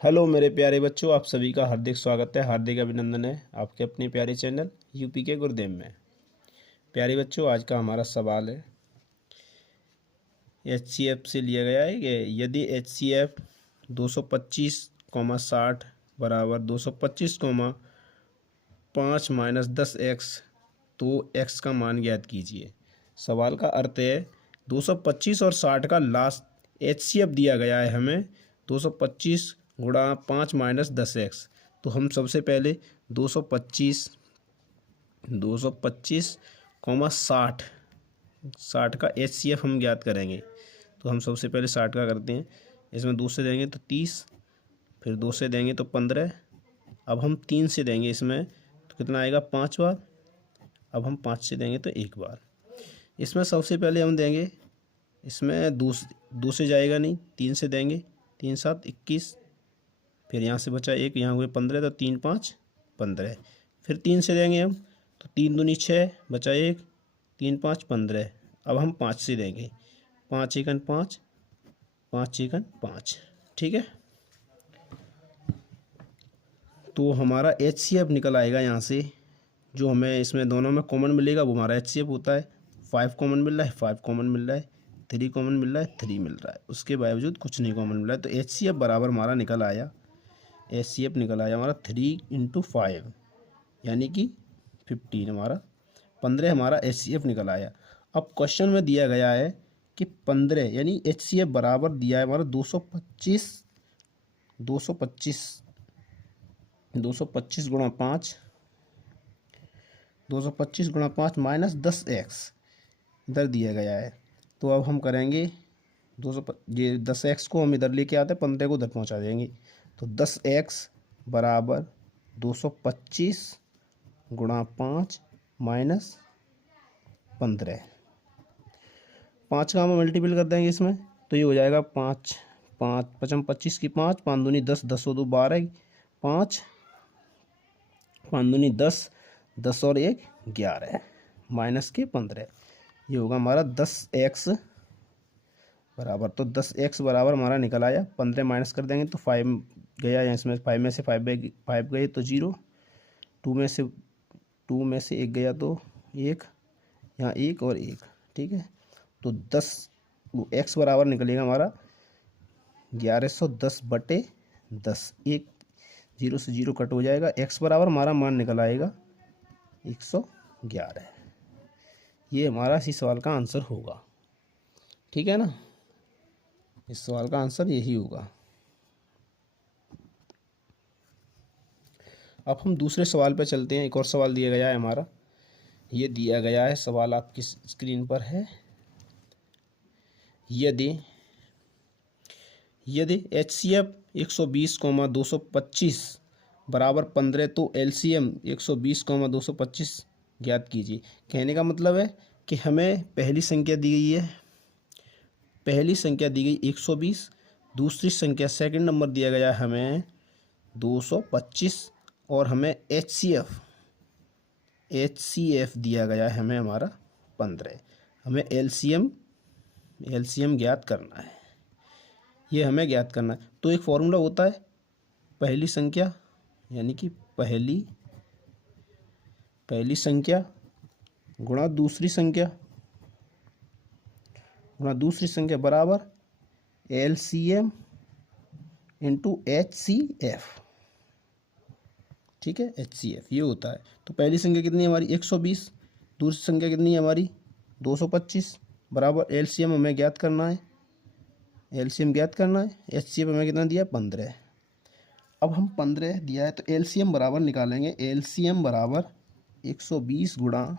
Hello मेरे प्यारे बच्चों, आप सभी का हार्दिक स्वागत है, हार्दिक अभिनंदन है आपके अपने प्यारे चैनल यूपी के गुरुदेव में। प्यारे बच्चों, आज का हमारा सवाल है एचसीएफ से लिया गया है कि यदि एचसीएफ 225,60 बराबर 225,5 माइनस 10x तो x का मान ज्ञात कीजिए। सवाल का अर्थ है 225 और 60 का लास्ट एचसीएफ दिया गया है हमें 225 गुणा 5 माइनस 10x। तो हम सबसे पहले 225 कॉमा 60 का एचसीएफ हम ज्ञात करेंगे। तो हम सबसे पहले 60 का करते हैं। इसमें 2 से देंगे तो 30, फिर 2 से देंगे तो 15। अब हम 3 से देंगे इसमें तो कितना आएगा 5 बार। अब हम 5 से देंगे तो 1 बार। इसमें सबसे पहले हम देंगे, इसमें 2 से जाएगा नहीं, 3 से देंगे, 3 7 21, फिर यहाँ से बचा 1, यहाँ हुए 15, तो 3 5 15। फिर 3 से देंगे हम तो 3 दूनी 6, बचा 1, 3 5 15। अब हम 5 से देंगे, 5 एकन 5, 5 एकन 5। ठीक है, तो हमारा एचसीएफ निकल आएगा यहाँ से। जो हमें इसमें दोनों में कॉमन मिलेगा वो हमारा एचसीएफ होता है। 5 कॉमन मिल रहा है, 5 कॉमन मिल रहा है, 3 कॉमन मिल रहा है, 3 मिल रहा है, उसके बावजूद कुछ नहीं कॉमन मिल रहा है। तो एचसीएफ बराबर हमारा निकल आया, एचसीएफ निकल आया हमारा 3 × 5 यानी कि 15। हमारा 15 हमारा एचसीएफ निकल आया। अब क्वेश्चन में दिया गया है कि 15 यानी एचसीएफ बराबर दिया है हमारा 225 गुणा 5, 225 गुणा 5 माइनस 10x इधर दिया गया है। तो अब हम करेंगे 10x को हम इधर लेके आते हैं, 15 को उधर पहुंचा देंगे। तो 10x बराबर 225 गुणा 5 माइनस 15। 5 का हम मल्टीपल कर देंगे इसमें तो ये हो जाएगा 5 5 5 25 की 5, 5 दूनी 10, 10 और 2 12, 5 5 दूनी 10, 10 और 1 11 माइनस के 15। ये होगा हमारा 10x बराबर, तो 10x बराबर हमारा निकल आया। 15 माइनस कर देंगे तो 5 गया, इसमें 5 में से 5 गए तो 0, 2 में से 1 गया तो 1, यहाँ 1 और 1। ठीक है, तो 10 x बराबर निकलेगा हमारा 1110/10। 1 0 से 0 कट हो जाएगा, x बराबर हमारा मान निकल आएगा 111। ये हमारा इसी सवाल का आंसर होगा। ठीक है ना, इस सवाल का आंसर यही होगा। अब हम दूसरे सवाल पे चलते हैं। एक और सवाल दिया गया है हमारा, ये दिया गया है सवाल आपकी स्क्रीन पर है। यदि एचसीएफ 120,225 बराबर 15 तो एलसीएम 120,225 ज्ञात कीजिए। कहने का मतलब है कि हमें पहली संख्या दी गई है, पहली संख्या दी गई 120, दूसरी संख्या सेकंड नंबर दिया गया है हमें 225, और हमें एचसीएफ दिया गया है हमें हमारा 15। हमें एलसीएम ज्ञात करना है, ये हमें ज्ञात करना है। तो एक फॉर्मूला होता है, पहली संख्या यानी कि पहली संख्या गुणा दूसरी संख्या बराबर एलसीएम इंटू एचसीएफ। ठीक है, एचसीएफ ये होता है। तो पहली संख्या कितनी है हमारी 120, दूसरी संख्या कितनी है हमारी 225 बराबर एलसीएम हमें ज्ञात करना है, एचसीएफ हमें कितना दिया 15। अब हम 15 दिया है तो एलसीएम बराबर निकालेंगे। एलसीएम बराबर 120 गुणा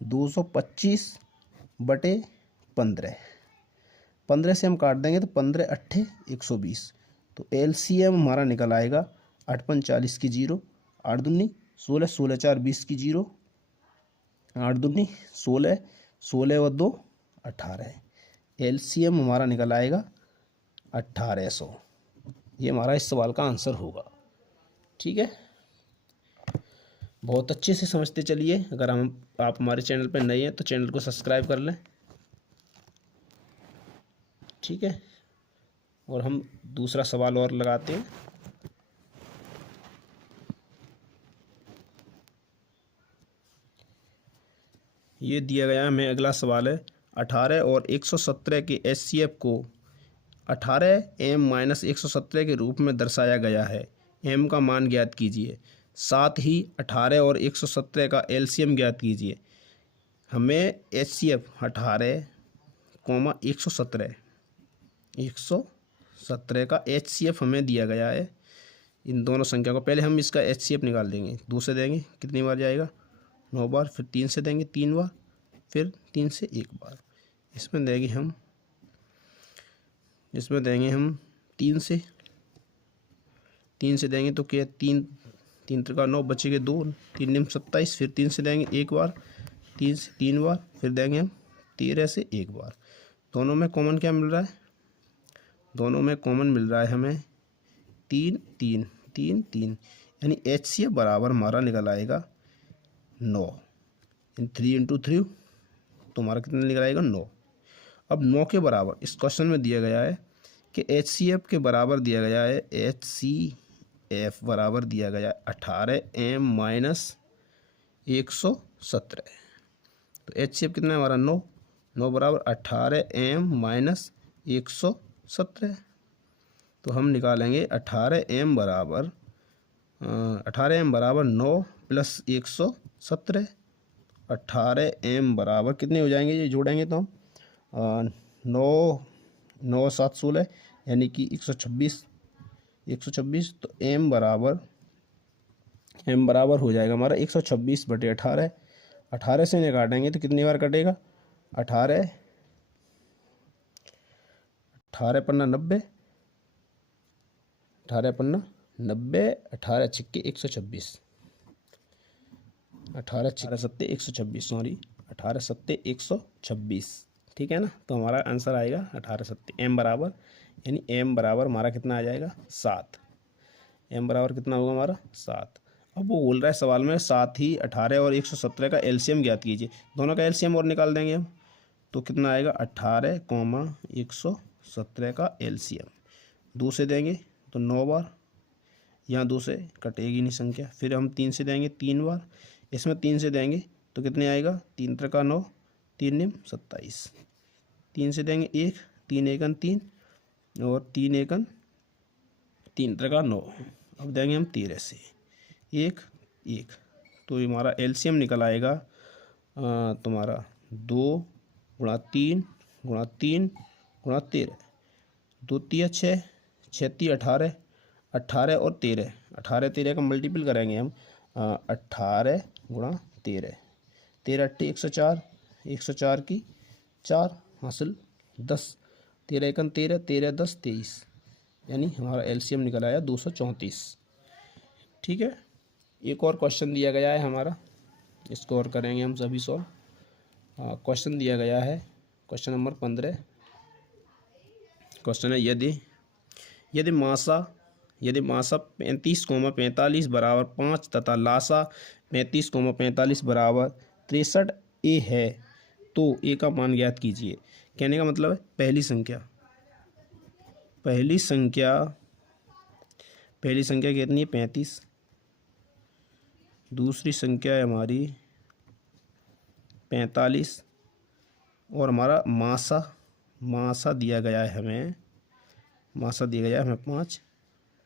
225/15। 15 से हम काट देंगे तो 15 8 120। तो एलसीएम हमारा निकल आएगा 8 5 40 की 0, 8 दूनी 16, 16 4 20 की 0, 8 दूनी 16, 16 और 2 18। एलसीएम हमारा निकल आएगा 1800। ये हमारा इस सवाल का आंसर होगा। ठीक है, बहुत अच्छे से समझते चलिए। अगर आप हमारे चैनल पर नए हैं तो चैनल को सब्सक्राइब कर लें। ठीक है, और हम दूसरा सवाल और लगाते हैं। ये दिया गया है हमें, अगला सवाल है 18 और 117 के HCF को 18m-117 के रूप में दर्शाया गया है। m का मान ज्ञात कीजिए। साथ ही 18 और 117 का LCM ज्ञात कीजिए। हमें HCF 18, 117 का HCF हमें दिया गया है। इन दोनों संख्या को पहले हम इसका HCF निकाल देंगे। 2 से देंगे कितनी बार जाएगा? 9 बार। फिर 3 से देंगे 3 बार। फिर 3 से 1 बार। इसमें देंगे हम 3 से देंगे तो क्या 3 3 9 बचेंगे 2, 3 निम 27। फिर 3 से देंगे 1 बार, 3 से 3 बार। फिर देंगे हम 13 से 1 बार। दोनों में कॉमन क्या मिल रहा है? दोनों में कॉमन मिल रहा है हमें 3 3 3 3, यानी HCF बराबर हमारा निकल आएगा 9। 3 × 3 तो हमारा कितना निकल आएगा? 9। अब 9 के बराबर इस क्वेश्चन में दिया गया है कि HCF के बराबर दिया गया है, HCF बराबर दिया गया 18m-117। तो HCF कितना है हमारा? 9। 9 बराबर 18m-117। तो हम निकालेंगे 18m बराबर 9 + 117। 18m बराबर कितने हो जाएंगे? ये जोड़ेंगे तो हम 9 9 7 16, यानी कि 126। तो m बराबर हो जाएगा हमारा 126/18। 18 से इन्हें काटेंगे तो कितनी बार कटेगा? 18 पन्ना 90, 18 पन्ना 90, 18 छिक्के 126, 18 सत्ते 126, सॉरी 18 सत्ते 126। ठीक है ना? तो हमारा आंसर आएगा 18 सत्ते। m बराबर, यानी m बराबर हमारा कितना आ जाएगा? 7। m बराबर कितना होगा हमारा? 7। अब वो बोल रहा है सवाल में, साथ ही 18 और 117 का LCM ज्ञात कीजिए। दोनों का LCM और निकाल देंगे हम, तो कितना आएगा? 18, 117 का LCM 2 से देंगे तो 9 बार। यहाँ 2 से कटेगी नहीं संख्या। फिर हम 3 से देंगे 3 बार। इसमें 3 से देंगे तो कितने आएगा? 3 × 9, 3 निम 27। 3 से देंगे 1, 3 एकन 3 और 3 एकन 3 × 9। अब देंगे हम 13 से 1 1। तो हमारा LCM निकल आएगा तुम्हारा 2 × 3 × 3 × 13। 2 3 6, 6 3 18, 18 और 13, 18 13 का मल्टीपल करेंगे हम। 18 × 13, 13 8 104, 104 की 4 हासिल 10, 13 एकन 13, 13 10 23, यानी हमारा LCM निकल आया 234। ठीक है। एक और क्वेश्चन दिया गया है हमारा, इसको और करेंगे हम सभी सॉल्व। क्वेश्चन दिया गया है, क्वेश्चन नंबर 15। क्वेश्चन है, यदि मासा 35,45 बराबर 5 तथा लासा 35,45 बराबर 63A है तो A का मान ज्ञात कीजिए। कहने का मतलब है पहली संख्या कितनी है? 35। दूसरी संख्या है हमारी 45 और हमारा मासा दिया गया है हमें, 5।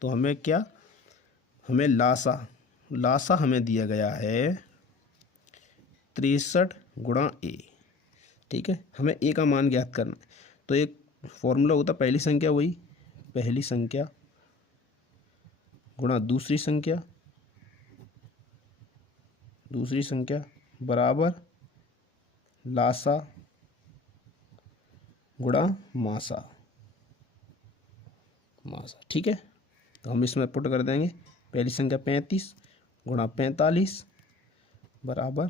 तो हमें क्या? हमें लासा हमें दिया गया है 63 × A। ठीक है। हमें A का मान ज्ञात करना है। तो एक फॉर्मूला होता है, पहली संख्या गुणा दूसरी संख्या बराबर लासा गुणा मासा। ठीक है। तो हम इसमें पुट कर देंगे, पहली संख्या 35 × 45 बराबर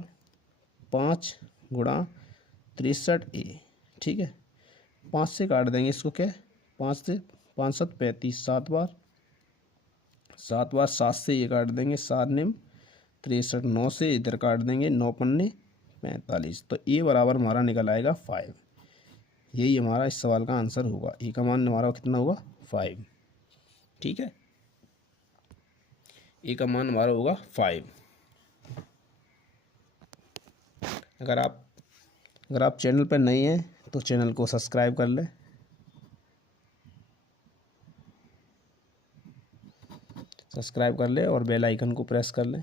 5 × 63A। ठीक है। 5 से काट देंगे इसको, क्या 5 से 5 7 35, 7 बार 7 से ये काट देंगे, 7 निम 63। 9 से इधर काट देंगे, 9 पन्ने 45। तो A बराबर हमारा निकल आएगा 5। यही हमारा इस सवाल का आंसर होगा। A का मान हमारा कितना होगा? 5। ठीक है, ए का मान हमारा होगा 5। अगर आप चैनल पर नए हैं तो चैनल को सब्सक्राइब कर लें, और बेल आइकन को प्रेस कर लें,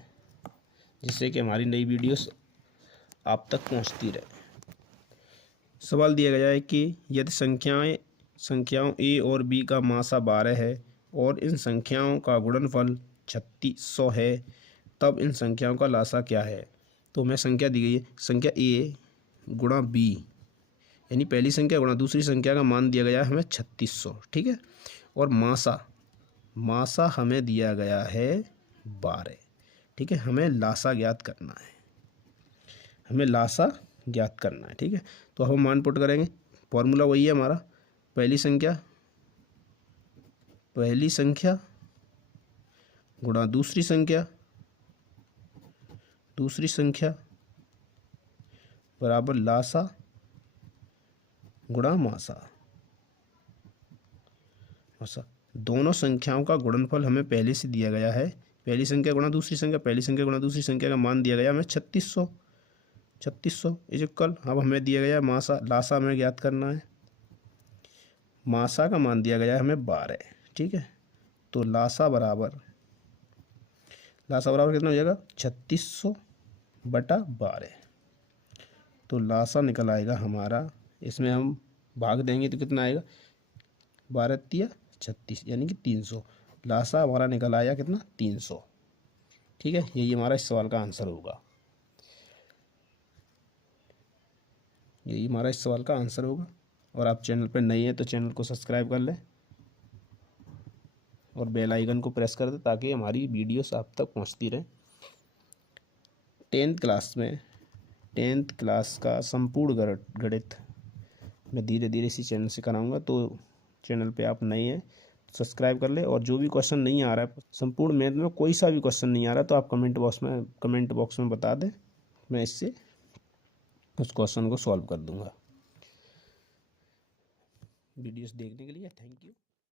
जिससे कि हमारी नई वीडियोस आप तक पहुंचती रहे। सवाल दिया गया है कि यदि संख्याओं ए और बी का मासा 12 है और इन संख्याओं का गुणनफल 3600 है, तब इन संख्याओं का लासा क्या है। तो हमें संख्या दी गई है, संख्या ए गुणा बी, यानी पहली संख्या गुणा दूसरी संख्या का मान दिया गया है हमें 3600। ठीक है, और मासा हमें दिया गया है 12। ठीक है, हमें लासा ज्ञात करना है, ठीक है। तो हम मान पुट करेंगे, फॉर्मूला वही है हमारा, पहली संख्या गुणा दूसरी संख्या बराबर लासा गुणा मासा। दोनों संख्याओं का गुणनफल हमें पहले से दिया गया है, पहली संख्या गुणा दूसरी संख्या का मान दिया गया हमें 3600 इज इक्वल, अब हमें दिया गया मासा, लासा हमें ज्ञात करना है, मासा का मान दिया गया है हमें 12। ठीक है, तो लासा बराबर कितना हो जाएगा 3600/12। तो लासा निकल आएगा हमारा, इसमें हम भाग देंगे तो कितना आएगा, 12 तिया 36 यानी कि 300। लासा हमारा निकल आया कितना, 300। ठीक है, यही हमारा इस सवाल का आंसर होगा, और आप चैनल पर नए हैं तो चैनल को सब्सक्राइब कर लें और बेल आइकन को प्रेस कर दें, ताकि हमारी वीडियोस आप तक पहुंचती रहे। 10th क्लास का संपूर्ण गणित मैं धीरे धीरे इसी चैनल से कराऊंगा, तो चैनल पे आप नए हैं सब्सक्राइब कर ले। और जो भी क्वेश्चन नहीं आ रहा है संपूर्ण मैथ में, कोई सा भी क्वेश्चन नहीं आ रहा, तो आप कमेंट बॉक्स में बता दें, मैं इससे उस क्वेश्चन को सॉल्व कर दूंगा। वीडियोस देखने के लिए थैंक यू।